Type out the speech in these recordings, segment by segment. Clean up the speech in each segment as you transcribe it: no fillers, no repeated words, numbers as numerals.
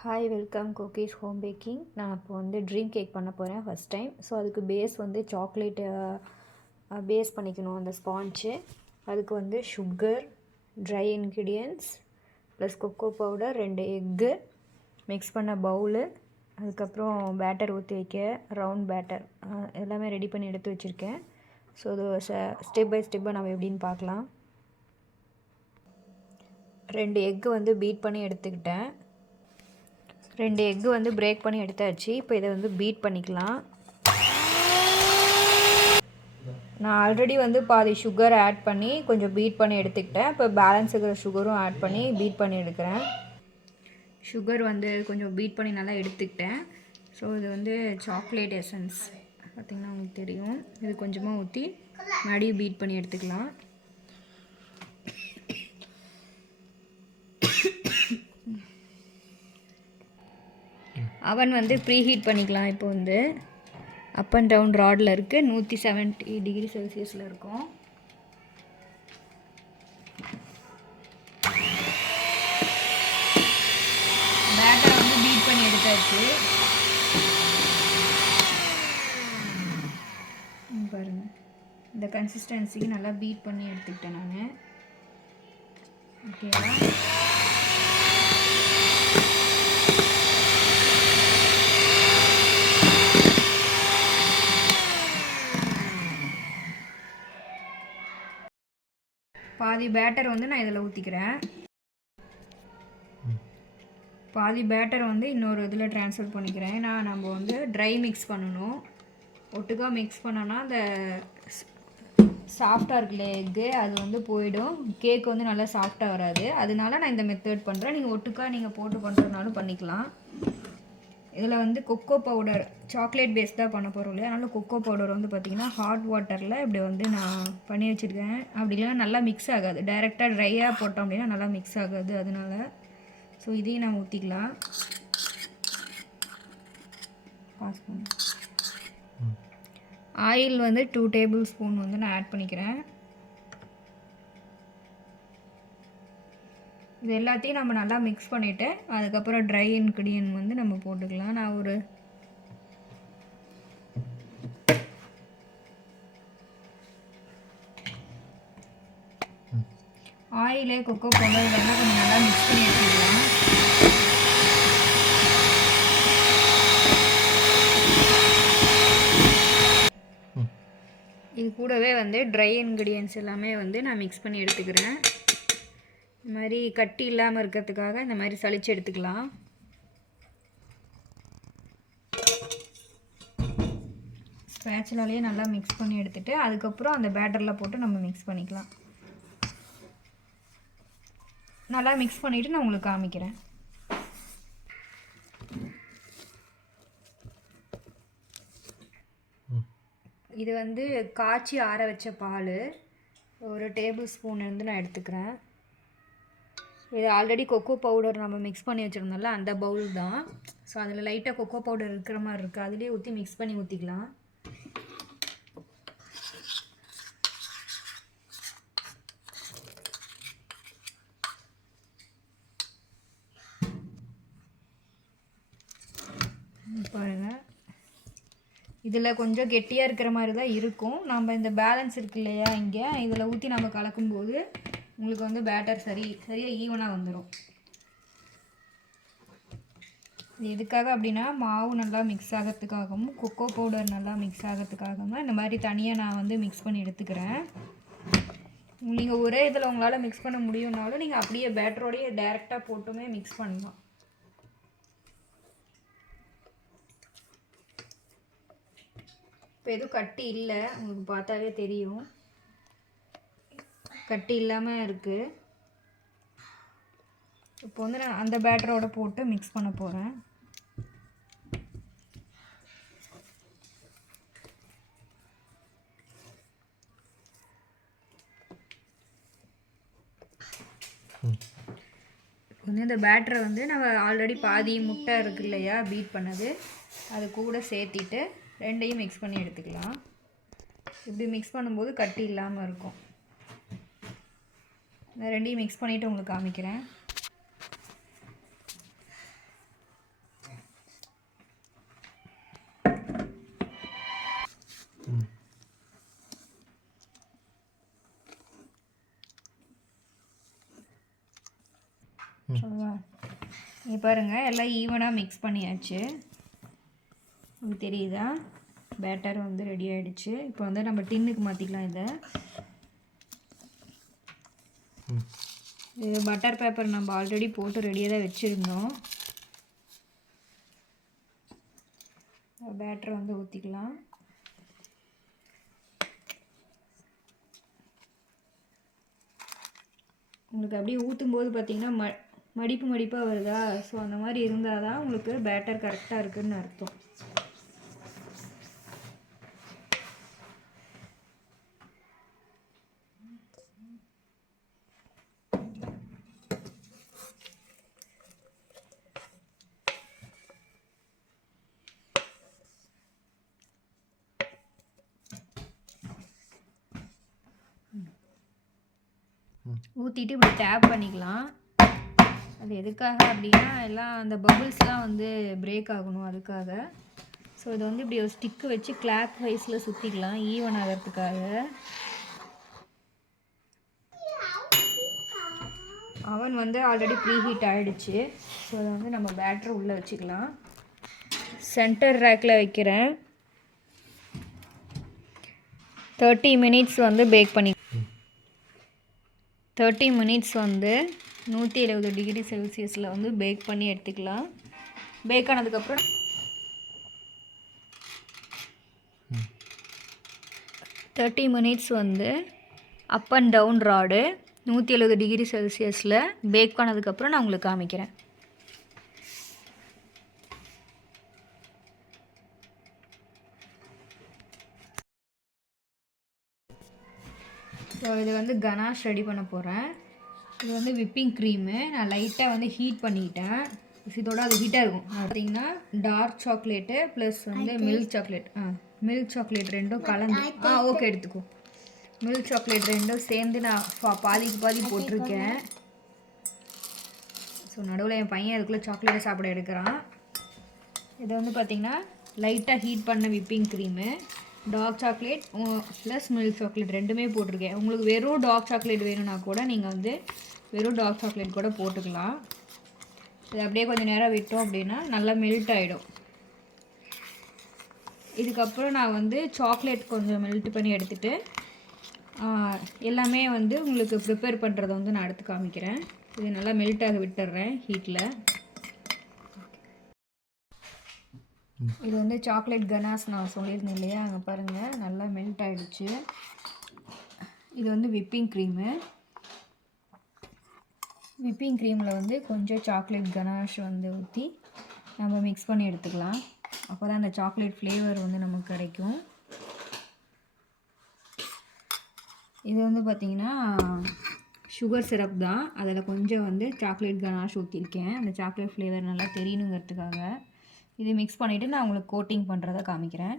Hi welcome cookies home baking. நான் இப்போ வந்து ட்ரீம் கேக் பண்ண போகிறேன் ஃபஸ்ட் டைம். ஸோ அதுக்கு பேஸ் வந்து சாக்லேட்டு பேஸ் பண்ணிக்கணும் அந்த ஸ்பான்ச்சு. அதுக்கு வந்து sugar, dry ingredients plus cocoa powder, 2 egg, mix பண்ண பவுலு, அதுக்கப்புறம் பேட்டர் ஊற்றி வைக்க ரவுண்ட் பேட்டர் எல்லாமே ரெடி பண்ணி எடுத்து வச்சுருக்கேன். ஸோ அது ஸ்டெப் பை ஸ்டெப்பாக நம்ம எப்படின்னு பார்க்கலாம். 2 எக்கு வந்து பீட் பண்ணி எடுத்துக்கிட்டேன். 2 எக்கு வந்து பிரேக் பண்ணி எடுத்தாச்சு. இப்போ இதை வந்து பீட் பண்ணிக்கலாம். நான் ஆல்ரெடி வந்து பாதி சுகர் ஆட் பண்ணி கொஞ்சம் பீட் பண்ணி எடுத்துக்கிட்டேன். இப்போ பேலன்ஸ் இருக்கிற சுகரும் ஆட் பண்ணி பீட் பண்ணி எடுக்கிறேன். சுகர் வந்து கொஞ்சம் பீட் பண்ணி நல்லா எடுத்துக்கிட்டேன். ஸோ இது வந்து சாக்லேட் எசன்ஸ் பார்த்திங்கன்னா உங்களுக்கு தெரியும். இது கொஞ்சமாக ஊற்றி மறுபடியும் பீட் பண்ணி எடுத்துக்கலாம். அவன் வந்து ப்ரீ ஹீட் பண்ணிக்கலாம். இப்போ வந்து அப் அண்ட் டவுன் ராடில் இருக்குது. 170 டிகிரி செல்சியஸில் இருக்கும். பேட்டரை வந்து பீட் பண்ணி எடுத்தாச்சு. பாருங்கள், இந்த கன்சிஸ்டன்சிக்கு நல்லா பீட் பண்ணி எடுத்துக்கிட்டேன் நான். ஓகேவா? பாதி பேட்டர் வந்து நான் இதில் ஊற்றிக்கிறேன். பாதி பேட்டர் வந்து இன்னொரு இதில் ட்ரான்ஸ்ஃபர் பண்ணிக்கிறேன். ஏன்னா நம்ம வந்து ட்ரை மிக்ஸ் பண்ணணும். ஒட்டுக்காக மிக்ஸ் பண்ணோன்னா அந்த சாஃப்டாக இருக்குல்ல எக்கு, அது வந்து போயிடும். கேக் வந்து நல்லா சாஃப்டாக வராது. அதனால நான் இந்த மெத்தட் பண்ணுறேன். நீங்கள் ஒட்டுக்காக நீங்கள் போட்டு பண்ணுறதுனாலும் பண்ணிக்கலாம். இதில் வந்து கொக்கோ பவுடர், சாக்லேட் பேஸ் தான் பண்ண போகிறோம் இல்லையா, அதனால் கொக்கோ பவுடர் வந்து பார்த்திங்கன்னா ஹாட் வாட்டரில் இப்படி வந்து நான் பண்ணி வச்சுருக்கேன். அப்படி இல்லைன்னா நல்லா மிக்ஸ் ஆகாது. டைரெக்டாக ட்ரையாக போட்டோம் அப்படின்னா நல்லா மிக்ஸ் ஆகாது. அதனால ஸோ இதையும் நான் ஊற்றிக்கலாம். பாஸ் பண்ணி ஆயில் வந்து 2 டேபிள் ஸ்பூன் வந்து நான் ஆட் பண்ணிக்கிறேன். இது எல்லாத்தையும் நம்ம நல்லா மிக்ஸ் பண்ணிவிட்டு அதுக்கப்புறம் ட்ரை இன்க்ரீடியன்ட் வந்து நம்ம போட்டுக்கலாம். நான் ஒரு ஆயிலே கொக்கோ பவுடர் இதெல்லாம் கொஞ்சம் நல்லா மிக்ஸ் பண்ணி எடுத்துக்கலாம். இது கூடவே வந்து ட்ரை இன்க்ரீடியன்ட்ஸ் எல்லாமே வந்து நான் மிக்ஸ் பண்ணி எடுத்துக்கிறேன். இந்த மாதிரி கட்டி இல்லாமல் இருக்கிறதுக்காக இந்த மாதிரி சளிச்சு எடுத்துக்கலாம். ஸ்பேச்சுலாலேயே நல்லா மிக்ஸ் பண்ணி எடுத்துகிட்டு அதுக்கப்புறம் அந்த பேட்டரில் போட்டு நம்ம மிக்ஸ் பண்ணிக்கலாம். நல்லா மிக்ஸ் பண்ணிவிட்டு நான் உங்களுக்கு காமிக்கிறேன். இது வந்து காய்ச்சி ஆற வச்ச பால் ஒரு டேபிள் ஸ்பூன் வந்து நான் எடுத்துக்கிறேன். இது ஆல்ரெடி கொக்கோ பவுடர் நம்ம மிக்ஸ் பண்ணி வச்சுருந்தோம்ல, அந்த பவுல் தான். ஸோ அதில் லைட்டாக கொக்கோ பவுடர் இருக்கிற மாதிரி இருக்குது. அதிலே ஊற்றி மிக்ஸ் பண்ணி ஊற்றிக்கலாம். பாருங்கள், இதில் கொஞ்சம் கெட்டியாக இருக்கிற மாதிரி தான் இருக்கும். நம்ம இந்த பேலன்ஸ் இருக்கு இல்லையா, இங்கே இதில் ஊற்றி நம்ம கலக்கும்போது உங்களுக்கு வந்து பேட்டர் சரியாக ஈவனாக வந்துடும். இது எதுக்காக அப்படின்னா மாவு நல்லா மிக்ஸ் ஆகிறதுக்காகவும் கொக்கோ பவுடர் நல்லா மிக்ஸ் ஆகிறதுக்காகவும் இந்த மாதிரி தனியாக நான் வந்து மிக்ஸ் பண்ணி எடுத்துக்கிறேன். நீங்கள் ஒரே இதில் உங்களால் மிக்ஸ் பண்ண முடியும்னாலும் நீங்கள் அப்படியே பேட்டரோடையே டைரெக்டாக போட்டுமே மிக்ஸ் பண்ணலாம். இப்போ எதுவும் கட்டி இல்லை, உங்களுக்கு பார்த்தாவே தெரியும் கட்டி இல்லாமல் இருக்குது. இப்போ வந்து நான் அந்த பேட்டரோட போட்டு மிக்ஸ் பண்ண போகிறேன். வந்து இந்த பேட்டரை வந்து நம்ம ஆல்ரெடி பாதி முட்டை இருக்கு இல்லையா பீட் பண்ணது, அது கூட சேர்த்திட்டு ரெண்டையும் மிக்ஸ் பண்ணி எடுத்துக்கலாம். இப்படி மிக்ஸ் பண்ணும்போது கட்டி இல்லாமல் இருக்கும். நான் ரெண்டையும் மிக்ஸ் பண்ணிவிட்டு உங்களுக்கு காமிக்கிறேன். ஓகேவா? இங்கே பாருங்கள், எல்லாம் ஈவனாக மிக்ஸ் பண்ணியாச்சு. உங்களுக்கு தெரியுதா? பேட்டர் வந்து ரெடி ஆகிடுச்சு. இப்போ வந்து நம்ம டின்னுக்கு மாற்றிக்கலாம். இது பட்டர் பேப்பர் நம்ம ஆல்ரெடி போட்டு ரெடியாக தான் வச்சுருந்தோம். பேட்டரை வந்து ஊற்றிக்கலாம். உங்களுக்கு அப்படியே ஊற்றும்போது பார்த்திங்கன்னா மடிப்பாக வருதா? ஸோ அந்த மாதிரி இருந்தால் தான் உங்களுக்கு பேட்டர் கரெக்டாக இருக்குதுன்னு அர்த்தம். ஊற்றிட்டு இப்படி டேப் பண்ணிக்கலாம். அது எதுக்காக அப்படின்னா, எல்லாம் அந்த பபுள்ஸ்லாம் வந்து பிரேக் ஆகணும், அதுக்காக. ஸோ இதை வந்து இப்படி ஒரு ஸ்டிக்கு வச்சு கிளாக் வைஸில் சுற்றிக்கலாம், ஈவன் ஆகிறதுக்காக. அவன் வந்து ஆல்ரெடி ப்ரீ ஹீட் ஆகிடுச்சு. ஸோ அதை வந்து நம்ம பேட்டரை உள்ளே வச்சுக்கலாம். சென்டர் ரேக்கில் வைக்கிறேன். 30 மினிட்ஸ் வந்து பேக் பண்ணி 30 மினிட்ஸ் வந்து 170 டிகிரி செல்சியஸில் வந்து பேக் பண்ணி எடுத்துக்கலாம். பேக் ஆனதுக்கப்புறம் 30 மினிட்ஸ் வந்து up and down rod 170 degree செல்சியஸில் பேக் பண்ணதுக்கப்புறம் நான் உங்களுக்கு காமிக்கிறேன். ஸோ இது வந்து கனாஷ் ரெடி பண்ண போகிறேன். இது வந்து விப்பிங் க்ரீமு நான் லைட்டாக வந்து ஹீட் பண்ணிக்கிட்டேன். இதோட அது ஹீட்டாக இருக்கும். பார்த்திங்கன்னா டார்க் சாக்லேட்டு ப்ளஸ் வந்து மில்க் சாக்லேட் ரெண்டும் கலந்து ஓகே எடுத்துக்கோ. மில்க் சாக்லேட் ரெண்டும் சேர்ந்து நான் பாதி போட்டிருக்கேன். ஸோ நடுவில் என் பையன் அதுக்குள்ளே சாக்லேட்டை சாப்பிட எடுக்கிறான். இது வந்து பார்த்திங்கன்னா லைட்டாக ஹீட் பண்ண whipping cream, dark chocolate plus milk chocolate ரெண்டுமே போட்டிருக்கேன். உங்களுக்கு வெறும் டார்க் சாக்லேட் வேணும்னா கூட நீங்கள் வந்து வெறும் டார்க் சாக்லேட் கூட போட்டுக்கலாம். இது அப்படியே கொஞ்சம் நேரம் விட்டோம் அப்படின்னா நல்லா மெல்ட் ஆகிடும். இதுக்கப்புறம் நான் வந்து சாக்லேட் கொஞ்சம் மெல்ட் பண்ணி எடுத்துகிட்டு எல்லாமே வந்து உங்களுக்கு ப்ரிப்பேர் பண்ணுறதை வந்து நான் எடுத்து காமிக்கிறேன். இது நல்லா மெல்ட் ஆக விட்டுடுறேன் ஹீட்டில். இது வந்து சாக்லேட் கனாஸ் நான் சொல்லியிருந்தேன் இல்லையா, அங்கே பாருங்கள் நல்லா மெல்ட் ஆகிடுச்சு. இது வந்து விப்பிங் க்ரீமில் வந்து கொஞ்சம் சாக்லேட் கனாஷ் வந்து ஊற்றி நம்ம மிக்ஸ் பண்ணி எடுத்துக்கலாம். அப்போ தான் அந்த சாக்லேட் ஃப்ளேவர் வந்து நமக்கு கிடைக்கும். இது வந்து பார்த்திங்கன்னா சுகர் சிரப் தான். அதில் கொஞ்சம் வந்து சாக்லேட் கனாஷ் ஊற்றிருக்கேன், அந்த சாக்லேட் ஃப்ளேவர் நல்லா தெரியணுங்கிறதுக்காக. இது மிக்ஸ் பண்ணிவிட்டு நான் உங்களுக்கு கோட்டிங் பண்ணுறதை காமிக்கிறேன்.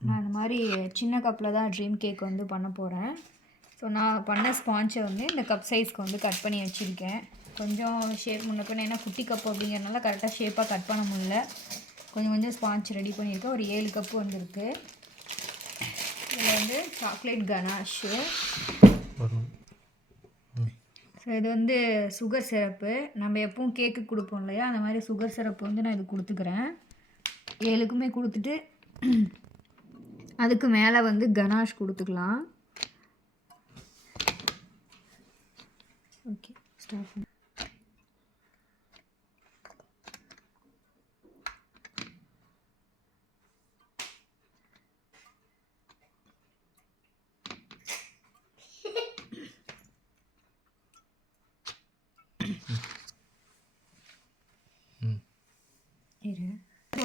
நான் இந்த மாதிரி சின்ன கப்பில் தான் ட்ரீம் கேக் வந்து பண்ண போகிறேன். ஸோ நான் பண்ண ஸ்பான்ச்சை வந்து இந்த கப் சைஸ்க்கு வந்து கட் பண்ணி வச்சுருக்கேன். கொஞ்சம் ஷேப் முன்ன பின்ன, ஏன்னா குட்டி கப் அப்படிங்கிறனால கரெக்டாக ஷேப்பாக கட் பண்ண முடியல. கொஞ்சம் ஸ்பான்ச் ரெடி பண்ணியிருக்கேன். ஒரு 7 கப்பு வந்துருக்கு. இதில் வந்து சாக்லேட் கனாஷு, ஸோ இது வந்து சுகர் சிரப்பு. நம்ம எப்பவும் கேக்கு கொடுப்போம் இல்லையா, அந்த மாதிரி சுகர் சிரப்பு வந்து நான் இது கொடுத்துக்கிறேன். 7க்குமே கொடுத்துட்டு அதுக்கு மேலே வந்து கனாஷ் கொடுத்துக்கலாம். ஓகே, ஸ்டார்ட் பண்ணு.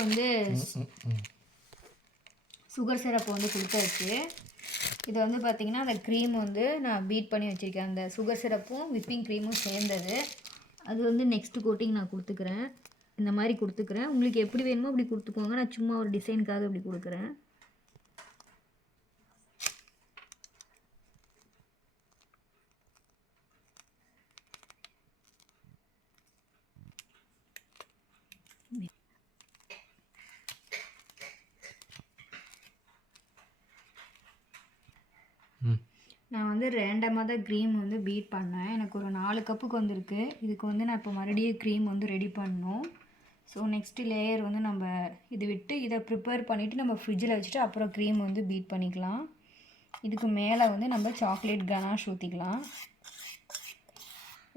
வந்து சுகர் சிரப்பு வந்து கொடுத்தாச்சு. இது வந்து பார்த்திங்கன்னா அந்த க்ரீம் வந்து நான் பீட் பண்ணி வச்சுருக்கேன். அந்த சுகர் சிரப்பும் விப்பிங் க்ரீமும் சேர்ந்தது. அது வந்து நெக்ஸ்ட்டு கோட்டிங் நான் கொடுத்துக்கிறேன். இந்த மாதிரி கொடுத்துக்கிறேன். உங்களுக்கு எப்படி வேணுமோ அப்படி கொடுத்துக்கோங்க. நான் சும்மா ஒரு டிசைனுக்காக அப்படி கொடுக்குறேன். வந்து ரேண்டமாக தான் க்ரீம் வந்து பீட் பண்ணேன். எனக்கு ஒரு 4 கப்புக்கு வந்திருக்கு. இதுக்கு வந்து நான் இப்போ மறுபடியும் க்ரீம் வந்து ரெடி பண்ணணும். ஸோ நெக்ஸ்ட்டு லேயர் வந்து நம்ம இது விட்டு இதை ப்ரிப்பேர் பண்ணிவிட்டு நம்ம ஃப்ரிட்ஜில் வச்சுட்டு அப்புறம் க்ரீம் வந்து பீட் பண்ணிக்கலாம். இதுக்கு மேலே வந்து நம்ம சாக்லேட் கனாஷ் ஊற்றிக்கலாம்.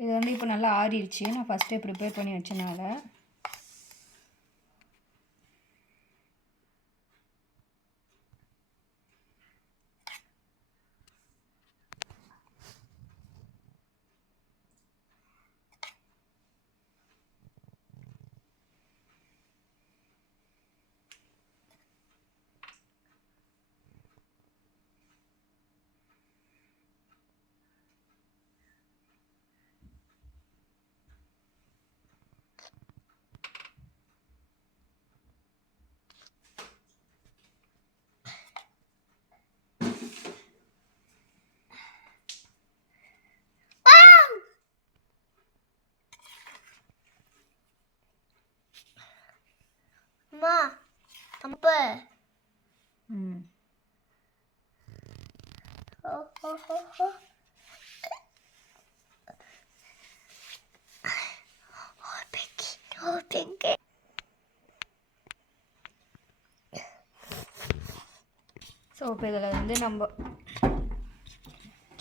இது வந்து இப்போ நல்லா ஆறிடுச்சு, நான் ஃபஸ்ட்டே ப்ரிப்பேர் பண்ணி வச்சனால. அம்மா அம்மா ஸோ இப்போ இதில் வந்து நம்ம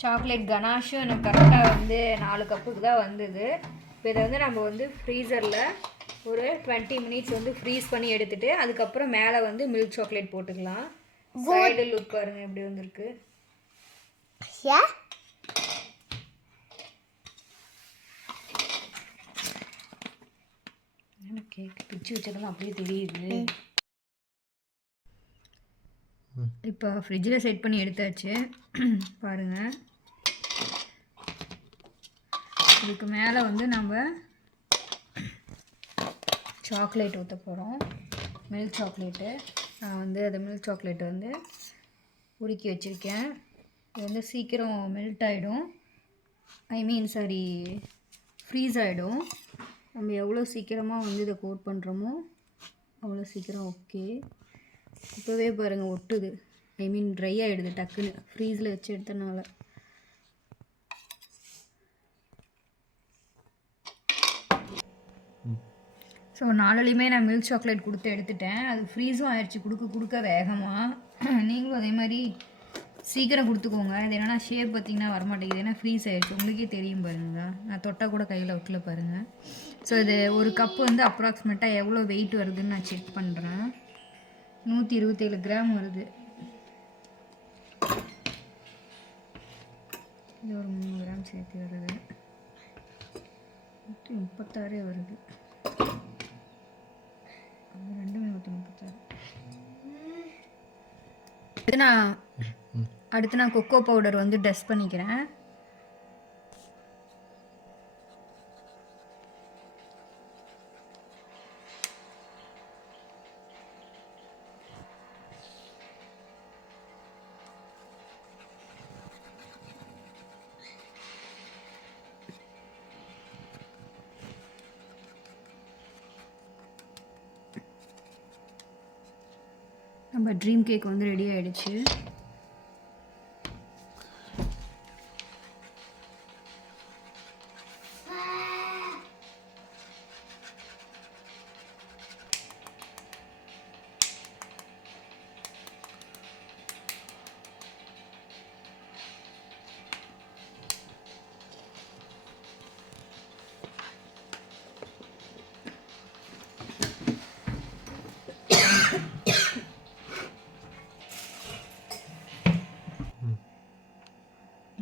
சாக்லேட் கனாஷும் எனக்கு கரெக்டாக வந்து 4 கப்புக்கு தான் வந்தது. இப்போ இதை வந்து நம்ம வந்து ஃப்ரீசரில் ஒரு 20 மினிட்ஸ் வந்து ஃப்ரீஸ் பண்ணி எடுத்துகிட்டு அதுக்கப்புறம் மேலே வந்து மில்க் சாக்லேட் போட்டுக்கலாம். சைடு லுக் பாருங்கள் எப்படி வந்திருக்கு. கேக் பிச்சு வச்சதெல்லாம் அப்படியே தெரியுது. இப்போ ஃப்ரிட்ஜில் செட் பண்ணி எடுத்தாச்சு பாருங்கள். இதுக்கு மேலே வந்து நம்ம சாக்லேட் ஊற்ற போகிறோம், மில்க் சாக்லேட்டு. நான் வந்து அந்த மில்க் சாக்லேட்டை வந்து உருக்கி வச்சுருக்கேன். இது வந்து சீக்கிரம் மெல்ட் ஆகிடும், ஃப்ரீஸ் ஆகிடும். நம்ம எவ்வளோ சீக்கிரமாக வந்து இதை கோட் பண்ணுறோமோ அவ்வளோ சீக்கிரம் ஓகே. இப்போவே பாருங்கள் ஒட்டுது, ட்ரை ஆகிடுது டக்குன்னு ஃப்ரீஸில் வச்சு எடுத்தனால. ஸோ நாலுலேயுமே நான் மில்க் சாக்லேட் கொடுத்து எடுத்துட்டேன். அது ஃப்ரீஸும் ஆயிடுச்சு கொடுக்க வேகமாக. நீங்களும் அதே மாதிரி சீக்கிரம் கொடுத்துக்கோங்க. இது என்னென்னா ஷேப் பார்த்திங்கன்னா வரமாட்டேங்குது, ஏன்னா ஃப்ரீஸ் ஆகிடுச்சு. உங்களுக்கே தெரியும் பாருங்கள், நான் தொட்டால் கூட கையில் வைக்கல பாருங்கள். ஸோ இது ஒரு கப்பு வந்து அப்ராக்சிமேட்டாக எவ்வளோ வெயிட் வருதுன்னு நான் செக் பண்ணுறேன். 127 கிராம் வருது. இது ஒரு 3 கிராம் சேர்த்து வருது, 136 வருது. ரெண்டுமே 136. அடுத்து நான் கொக்கோ பவுடர் வந்து டஸ்ட் பண்ணிக்கிறேன். நம்ம ட்ரீம் கேக் வந்து ரெடி ஆகிடுச்சு.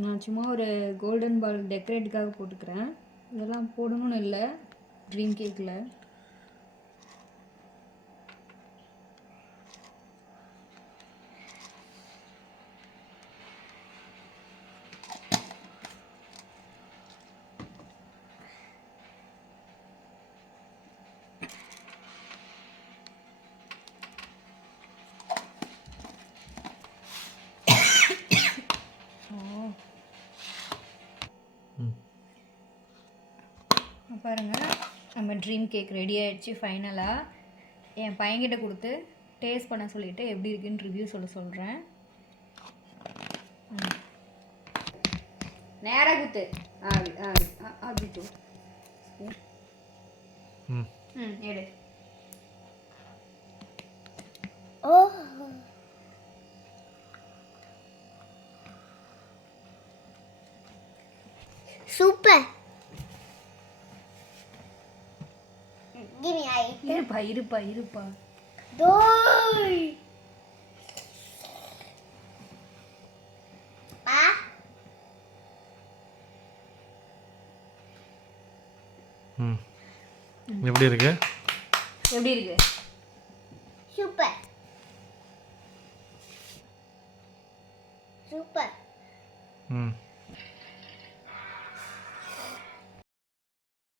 நான் சும்மா ஒரு கோல்டன் பால் டெக்கரேட்டுக்காக போட்டுக்கிறேன். இதெல்லாம் போடணும்னு இல்லை ட்ரீம் கேக்கில். பாருங்கள், நம்ம ட்ரீம் கேக் ரெடி ஆகிடுச்சு. ஃபைனலாக என் பையன்கிட்ட கொடுத்து டேஸ்ட் பண்ண சொல்லிவிட்டு எப்படி இருக்குன்னு ரிவ்யூ சொல்கிறேன். நேராக குத்து அப்படி அப்படி அப்படி தூ ம் ம் எடு ஓ சூப்பர் give me eye இருப்பா இருப்பா இருப்பா doi ah ம் எப்படி இருக்கு எப்படி இருக்கு சூப்பர் சூப்பர் ம்